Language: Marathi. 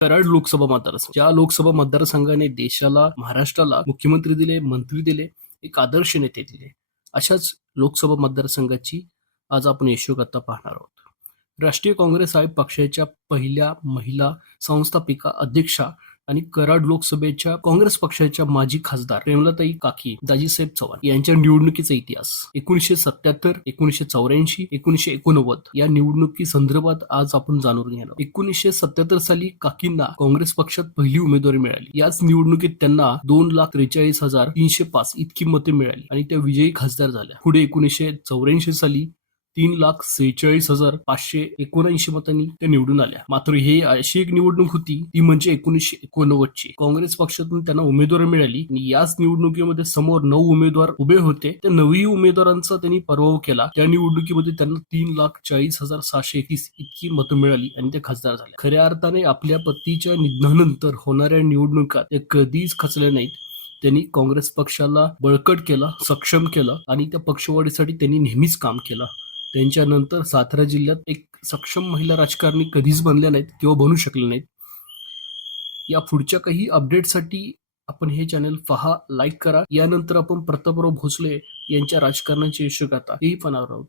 कराड लोकसभा मतदारसंघ. ज्या लोकसभा मतदारसंघाने देशाला महाराष्ट्राला मुख्यमंत्री दिले मंत्री दिले एक आदर्श नेते दिले अशाच लोकसभा मतदारसंघाची आज आपण यशोगाथा पाहणार आहोत. राष्ट्रीय काँग्रेस आहे पक्षाच्या पहिल्या महिला संस्थापिका अध्यक्षा आणि कराड लोकसभेच्या काँग्रेस पक्षाच्या माजी खासदार प्रेमलताई काकी दाजीसाहेब चव्हाण यांच्या निवडणुकीचा इतिहास. एकोणीसशे सत्याहत्तर एकोणीसशे चौऱ्याऐंशी एकोणीसशे एकोणनव्वद या निवडणुकी संदर्भात आज आपण जाणून घेणार एकोणीसशे सत्याहत्तर साली काकींना काँग्रेस पक्षात पहिली उमेदवारी मिळाली. याच निवडणुकीत त्यांना दोन लाख त्रेचाळीस हजार तीनशे पाच इतकी मते मिळाली आणि त्या विजयी खासदार झाल्या. पुढे एकोणीसशे चौऱ्याऐंशी साली तीन लाख सेहेचाळीस हजार पाचशे एकोणऐंशी मतांनी त्या निवडून आल्या. मात्र हे अशी एक निवडणूक होती ती म्हणजे एकोणीसशे एकोणनव्वदची. काँग्रेस पक्षातून त्यांना उमेदवार मिळाली आणि याच निवडणुकीमध्ये समोर नऊ उमेदवार उभे होते. त्या नवी उमेदवारांचा त्यांनी पराभव केला. त्या निवडणुकीमध्ये त्यांना तीन लाख चाळीस हजार सहाशे एकतीस इतकी मतं मिळाली आणि ते खासदार झाले. खऱ्या अर्थाने आपल्या पतीच्या निधनानंतर होणाऱ्या निवडणुका ते कधीच खचले नाहीत. त्यांनी काँग्रेस पक्षाला बळकट केलं सक्षम केलं आणि त्या पक्षवाढीसाठी त्यांनी नेहमीच काम केलं. त्यांच्यानंतर सातारा जिल्ह्यात एक सक्षम महिला राजकारणी कधीच बनल्या नाहीत किंवा बनू शकले नाहीत. या पुढच्या काही अपडेटसाठी आपण हे चॅनल पहा लाईक करा. यानंतर आपण प्रतापराव भोसले यांच्या राजकारणाची यशोगाथा. हेही पाहणार आहोत.